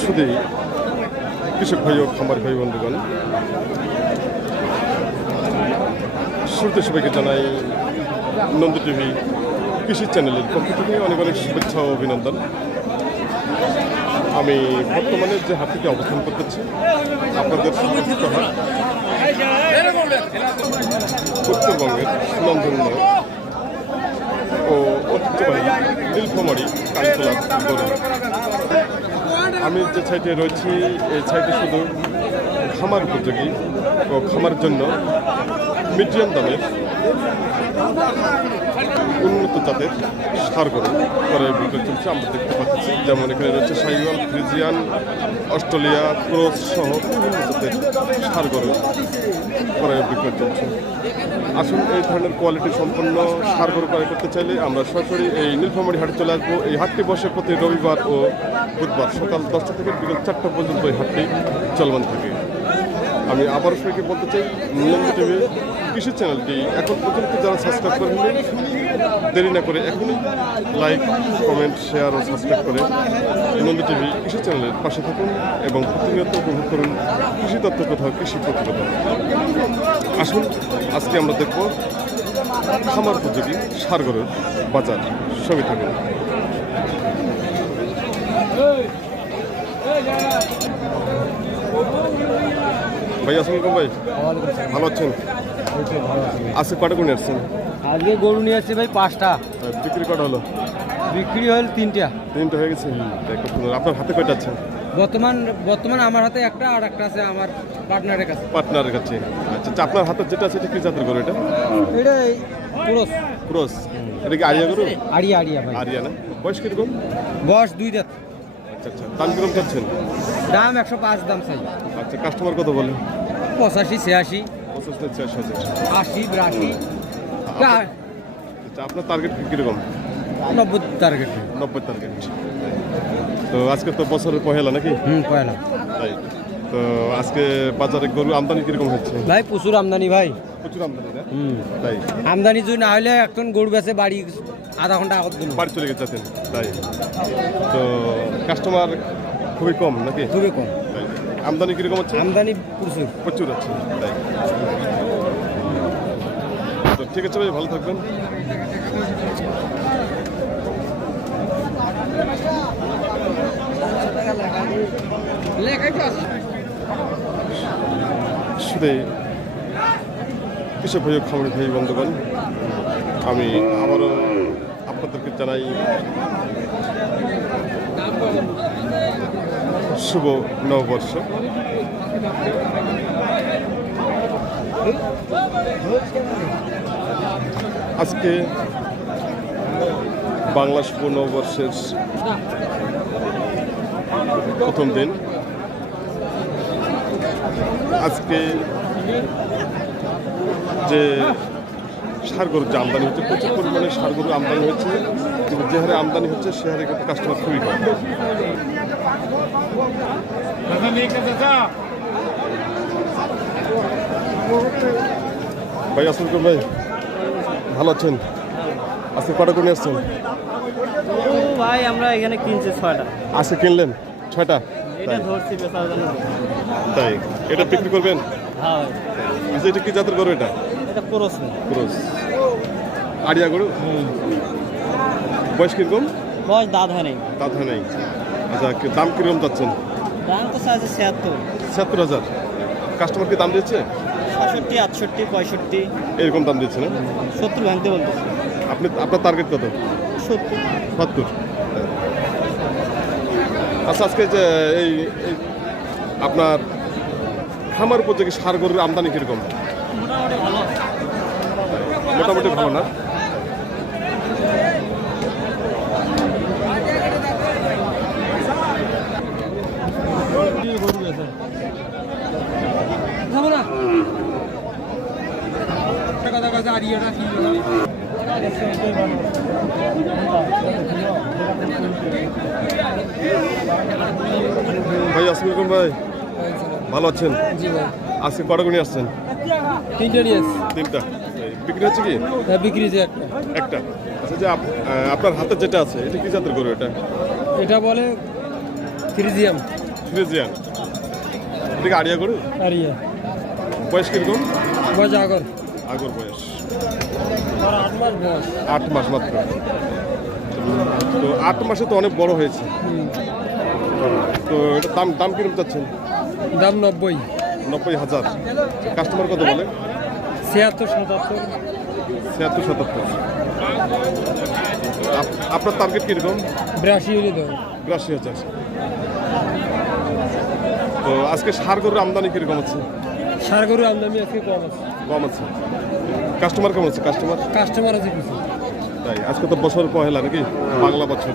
শুধু কৃষক ভাই ও খামার ভাই, বন্ধুগণ। শুরুতে সবাইকে জানাই নন্দ টিভি কৃষি চ্যানেলের পক্ষ থেকে অনেক অনেক শুভেচ্ছা ও অভিনন্দন। আমি বর্তমানে যে হাটটিতে অবস্থান করতেছি, আপনাদের উত্তরবঙ্গের ঐতিহ্যবাহী নীলফামারি গরু আমি যে সাইটে রয়েছি, এই সাইটে শুধু খামার উপযোগী ও খামার জন্য মিডিয়াম দামের উন্নত জাতের সার গরু করে বিক্রয় চলছে। আমরা দেখতে পাচ্ছি যেমন এখানে রয়েছে সাইওয়াল, ফ্রিজিয়ান, অস্ট্রেলিয়া, ক্রোস সহ বিভিন্ন জাতের সার গরু করে বিক্রয় চলছে। আসুন, এই ধরনের কোয়ালিটি সম্পন্ন সার গরু ক্রয় করতে চাইলে আমরা সরাসরি এই নীলফামারি হাটে চলে আসব। এই হাটটি বসে প্রতি রবিবার ও বুধবার সকাল দশটা থেকে বিকেল চারটা পর্যন্ত এই হাটটি চলমান থাকে। আমি আবার সবাইকে বলতে চাই নন্দ টিভি কৃষি চ্যানেলটি এখন পর্যন্ত যারা সাবস্ক্রাইব করেননি দেরি না করে এখনই লাইক কমেন্ট শেয়ার ও সাবস্ক্রাইব করে নন্দ টিভি কৃষি চ্যানেলের পাশে থাকুন এবং প্রতিনিয়ত উপভোগ করুন কৃষি তত্ত্ব কোথাও কৃষি প্রতিবেদন আসুন আজকে আমরা দেখব খামার উপযোগী সারগরের বাজার সবই থাকুন ভাই আসসালামাইকুম ভাই। ভালো আছেন? আজকে কটা গুণে আসছেন? আজকে গরু নিয়ে আসছে ভাই পাঁচটা। বিক্রি কটা হলো? বিক্রি হল তিনটা। তিনটা হয়ে গেছে। আপনার হাতে কয়টা আছে? বর্তমান বর্তমান আমার হাতে একটা আর একটা আছে আমার পার্টনারের কাছে। পার্টনারের কাছে। আচ্ছা আচ্ছা, আপনার হাতে যেটা আছে এটা কি জাতের গরু এটা? এটা পুরো ক্রস। এটা কি আরিয়া গরু? আড়িয়া আড়িয়া ভাই। আরিয়া না? বয়স কীরকম? বয়স দুই দাঁত আচ্ছা আচ্ছা। দাম কীরকম চাচ্ছেন? দাম একশো পাঁচ দাম চাই। আচ্ছা কাস্টমার কত বলে? পঁচাশি ছিয়াশি। পঁচাশ থেকে আশি বিরাশি। আচ্ছা আপনার টার্গেট কীরকম? নব্বই টার্গেট নব্বই টার্গেট তো আজকে তো বছরের পহেলা নাকি? হুম পয়লা তাই। তো আজকে বাজারে গরু আমদানি কীরকম হচ্ছে? ভাই প্রচুর আমদানি ভাই। প্রচুর আমদানি না হুম। তাই। আমদানি যদি না হলে এখন গরু বেছে বাড়ি আধা ঘণ্টা আগত বাড়ি চলে গেছে তাই। তো কাস্টমার খুবই কম নাকি? খুবই কম। আমদানি কীরকম হচ্ছে? আমদানি প্রচুর। প্রচুর আছে তো ঠিক আছে ভাই ভালো থাকবেন। শুধু কৃষক ভাই খামারি ভাই বন্ধুগণ আমি আবারও আপনাদেরকে জানাই শুভ নববর্ষ। আজকে বাংলা শুভ নববর্ষের প্রথম দিন। আজকে যে সার গরুর যে আমদানি হচ্ছে, প্রচুর পরিমাণে সার গরু আমদানি হচ্ছে, কিন্তু যে হারে আমদানি হচ্ছে, সে হারে কাস্টমার খুবই কম। ভাই আসল ভাই। ভালো আছেন? আজকে কটা করে আসছেন? ও ভাই আমরা এখানে কিনছি ছয়টা। আজকে কিনলেন? ছয়টা? এটা তাই। ধরছি বেচার জন্য। তাই? এটা বিক্রি করবেন? হ্যাঁ আচ্ছা এটা কি জাতের গরু এটা? এটা পুরোস না। ক্রস। আড়িয়া গরু? বয়স কীরকম? বয়স দাঁত হয় নাই। দাঁত হয় নাই। আচ্ছা দাম কীরকম চাচ্ছেন? দাম তো চাইছে ছিয়াত্তর। ছিয়াত্তর হাজার। কাস্টমার কি দাম দিচ্ছে? ছষট্টি আটষট্টি পঁয়ষট্টি। এরকম দাম দিচ্ছে না? সত্তর ভাঙতে বলতো আপনি আপনার টার্গেট কত? সত্তর। সত্তর। আচ্ছা আজকে যে এই এই আপনার খামার উপযোগী সার গরুর আমদানি কীরকম? মোটামুটি ভালো। মোটামুটি ভালো না? কথা কথা আড়িয়াটা কি ভাই ভালো আছেন? আজকে কটা গুণি আসছেন? তিনটে তিনটা। বিক্রি হচ্ছে কি? বিক্রি যে একটা। একটা। আচ্ছা যে আপনার হাতে যেটা আছে এটা কি জাতের গরু এটা? এটা বলে ফ্রিজিয়াম। ফ্রিজিয়ান। এদিকে আড়িয়া গরু? আর ইয়ে বয়স কীরকম? বয়স আগর। আগর বয়স। আট মাস মাত্র। তো আট মাসে তো অনেক বড় হয়েছে। তো এটা দাম দাম কীরকম চাচ্ছেন? দাম নব্বই। নব্বই হাজার। কাস্টমার কত বলে? ছিয়াত্তর সাতাত্তর। ছিয়াত্তর সাতাত্তর। আপ- আপনার টার্গেট কীরকম? বিরাশি বিরাশি হাজার। তো আজকে সার গরুর আমদানি কীরকম আছে সার গরু আমদানি আজকে কম আছে। কম আছে? কাস্টমার কেমন আছে? কাস্টমার কাস্টমার আছে কিছু। তাই আজকে তো বছর পহেলা নাকি? বাংলা বছর।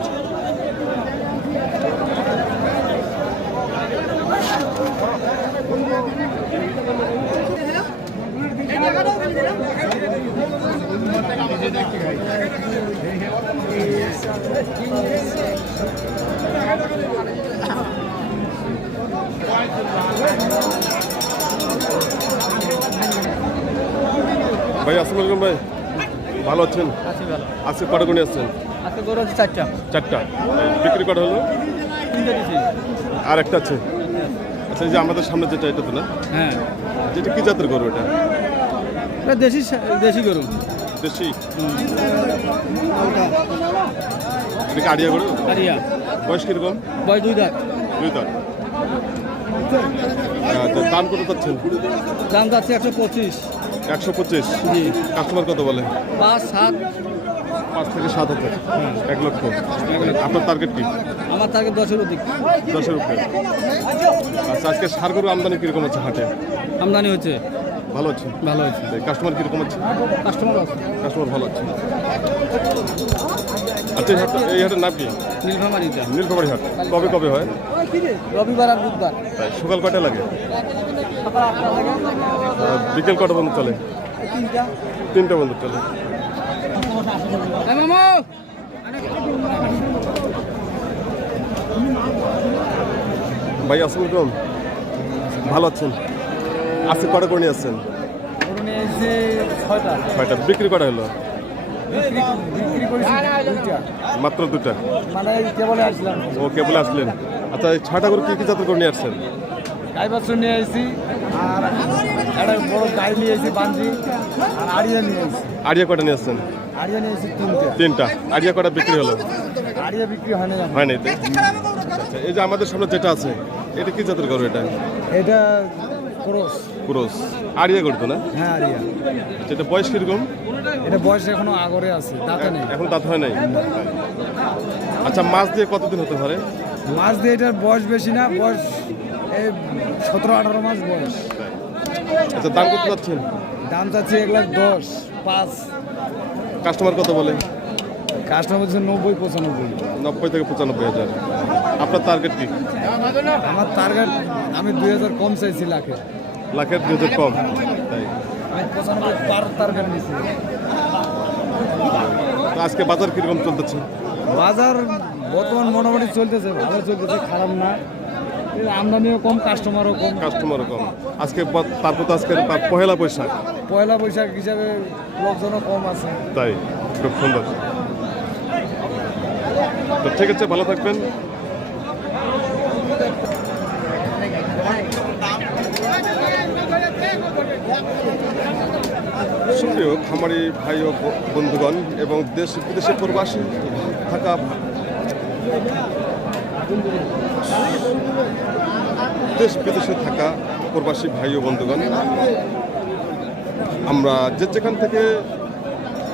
ভাই আসসালামু আলাইকুম ভাই। ভালো আছেন? আজকে কটা গুণে আসছেন? আজকে গরু আছে চারটা। চারটা। বিক্রি করা হলো? আর একটা আছে। আচ্ছা যে আমাদের সামনে যেটা এটা তো না? হ্যাঁ। যেটা কি জাতের গরু এটা? দেশি দেশি গরু। দেশি? এটা আড়িয়া গরু? আরিয়া বয়স কীরকম? বয়স দুই দাঁত। দুই দাঁত। আচ্ছা, দাম কত পাচ্ছেন দাম যাচ্ছে একশো পঁচিশ। একশো পঁচিশ। কাস্টমার কত বলে? পাঁচ সাত। পাঁচ থেকে সাত হাজার। এক লক্ষ। আপনার টার্গেট কি? আমার টার্গেট দশের অধিক। দশের উপরে। আচ্ছা আজকে সার গরু আমদানি কীরকম আছে হাটে? আমদানি হচ্ছে। ভালো আছে ভালো হয়েছে কাস্টমার কীরকম আছে। কাস্টমার কাস্টমার ভালো আছে আচ্ছা এই হাটটা এই হাটের নাম কি? নীলফামারিটা নীলফামারি হাট। কবে কবে হয়? রবিবার আর বুধবার। সকাল কয়টা লাগে? বিকেল কটা বন্ধ চলে? তিনটা। বন্ধ চলে। ভাই আসসালামু ভালো আছেন? আজকে কটা করে নিয়ে আসছেন? ছয়টা। ছয়টা। বিক্রি করা হলো মাত্র দুটা মানে কেবলে ও কেবলে আসলেন। আচ্ছা এই ছয়টা করে কি কি জাতের করে নিয়ে আসছেন? গাই নিয়ে এসেছি। আর একটা বড় গাই নিয়ে এসেছি বান্দি আর আড়িয়া নিয়ে এসেছি। আড়িয়া কটা নিয়ে আসছেন? আড়িয়া নিয়ে এসেছি তিনটে। তিনটা। আড়িয়া কটা বিক্রি হলো? আড়িয়া বিক্রি হয় না হয় তাই? আচ্ছা এই যে আমাদের সামনে যেটা আছে এটা কি জাতের গরু এটা? এটা ক্রস। ক্রোস। আড়িয়া গরু না? হ্যাঁ আড়িয়া যেটা বয়স কীরকম? এটা বয়স এখনও আগরে আছে দাঁতে নেই। এখন দাঁত হয় নাই? আচ্ছা মাছ দিয়ে কতদিন হতে পারে? মাছ দিয়ে এটার বয়স বেশি না বয়স সতেরো আঠারো মাস বয়স। আচ্ছা দাম কত যাচ্ছেন দাম চাচ্ছি এক লাখ দশ পাঁচ। কাস্টমার কত বলে? কাস্টমার বলছে নব্বই পঁচানব্বই। নব্বই থেকে পঁচানব্বই হাজার। আপনার টার্গেট কি? আমার টার্গেট আমি দুই হাজার কম চাইছি লাখে। লাখের দুই হাজার কম? তাই। আমি পঁচানব্বই পার টার্গেট নিয়েছি আজকে বাজার কীরকম চলতেছে? বাজার বর্তমান মোটামুটি চলতেছে ভালো চলতেছে খারাপ না। আমদানিও কম কাস্টমারও কম। কাস্টমারও কম। আজকে তারপর তো আজকে পা- পহেলা বৈশাখ। পয়লা বৈশাখ হিসাবে লোকজনও কম আছে। তাই খুব সুন্দর। তো ঠিক আছে ভালো থাকবেন। সুপ্রিয় খামারি ভাই ও বন্ধুগণ এবং দেশ বিদেশে প্রবাসী থাকা দেশ বিদেশে থাকা প্রবাসী ভাই ও বন্ধুগণ, আমরা যে যেখান থেকে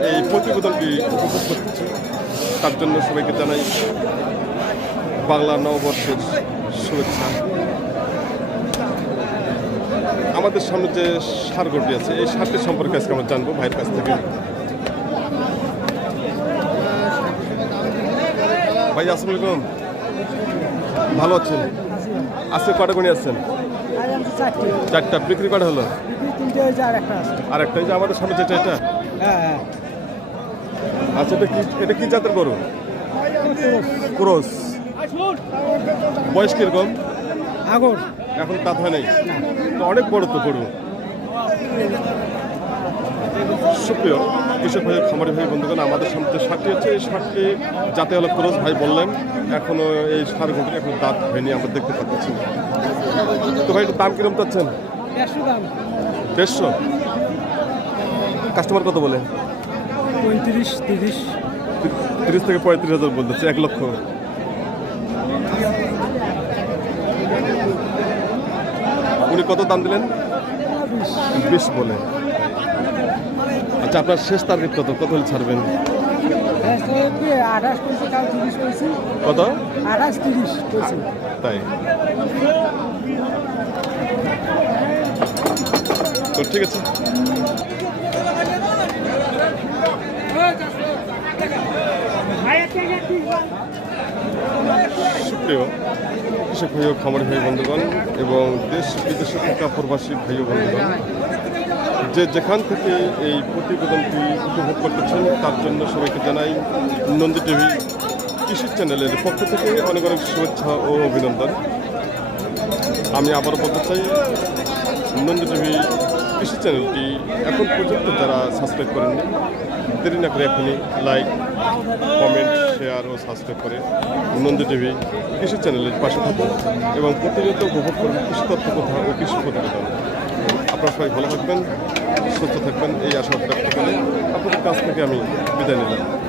এই প্রতিবেদনটি উপভোগ করতেছি তার জন্য সবাইকে জানাই বাংলা নববর্ষের শুভেচ্ছা। আমাদের সামনে যে সার গরুটি আছে, এই সারটি সম্পর্কে আজকে আমরা জানব ভাইয়ের কাছ থেকে। ভাই, আসসালামু আলাইকুম। ভালো আছেন? আজকে কটা গুণি আসছেন চারটা। বিক্রি করা হলো? আর একটা যে আমাদের সামনে যেটা এটা আচ্ছা এটা কি এটা কি জাতের গরু? ক্রস। বয়স কীরকম? আগর। এখন তাত হয় নাই? তো অনেক বড় তো গরু। সুপ্রিয় কৃষক ভাই খামারি ভাই বন্ধুগণ আমাদের সামনে যে সারটি হচ্ছে এই সারটি যাতে হলো খরচ ভাই বললেন এখনও এই সার ঘুরে এখন দাঁত হয়নি আমরা দেখতে পাচ্ছি। তো ভাই দাম কিরম চাচ্ছেন? একশো দেড়শো? কাস্টমার কত বলে? পঁয়ত্রিশ তিরিশ। তিরিশ থেকে পঁয়ত্রিশ হাজার বলতেছে এক লক্ষ। উনি কত দাম দিলেন? বিশ বলে। আচ্ছা আপনার শেষ টার্গেট কত? কত হলে ছাড়বেন? কত? তাই। তো ঠিক আছে। কৃষক ভাই খামারি ভাই বন্ধুগণ এবং দেশ বিদেশে থাকা প্রবাসী ভাই বন্ধুগণ যে যেখান থেকে এই প্রতিবেদনটি উপভোগ করতেছেন, তার জন্য সবাইকে জানাই নন্দী টিভি কৃষি চ্যানেলের পক্ষ থেকে অনেক অনেক শুভেচ্ছা ও অভিনন্দন। আমি আবার বলতে চাই, নন্দী টিভি কৃষি চ্যানেলটি এখন পর্যন্ত যারা সাবস্ক্রাইব করেননি, দেরি না করে এখনই লাইক কমেন্ট শেয়ার ও সাবস্ক্রাইব করে নন্দী টিভি কৃষি চ্যানেলের পাশে থাকুন এবং প্রতিনিয়ত উপভোগ করুন কৃষি তথ্য কথা ও কৃষি প্রতিবেদন। আপনারা সবাই ভালো থাকবেন। সুস্থ থাকবেন এই আশা আপনাদের কাছ থেকে আমি বিদায় নিলাম।